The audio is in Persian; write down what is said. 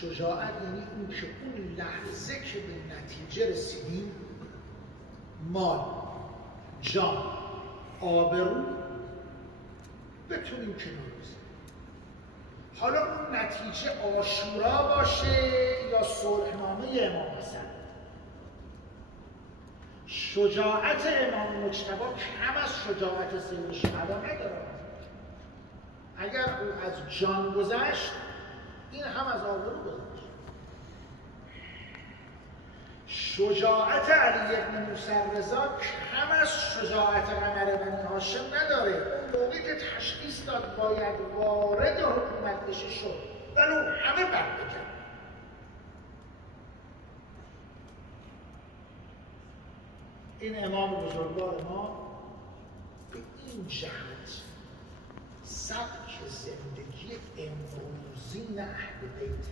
شجاعت یعنی این که اون لحظه که به نتیجه رسیدیم مال، جان، آبرو بتونیم کنار بذاریم. حالا اون نتیجه عاشورا باشه یا صلحنامه امام حسن. شجاعت امام مجتبی کم از شجاعت سید شهدا نداره. اگر او از جان گذشت این هم از آبرو گذشت. شجاعت علی بن موسی رضا کم از شجاعت قمر بنی هاشم نداره. اون موقعی که تشخیص داد باید وارد حکومت بشه شد، ولی همه بد بکن. این امام بزرگوار ما به این جهت سبک زندگی امروزین اهل بیت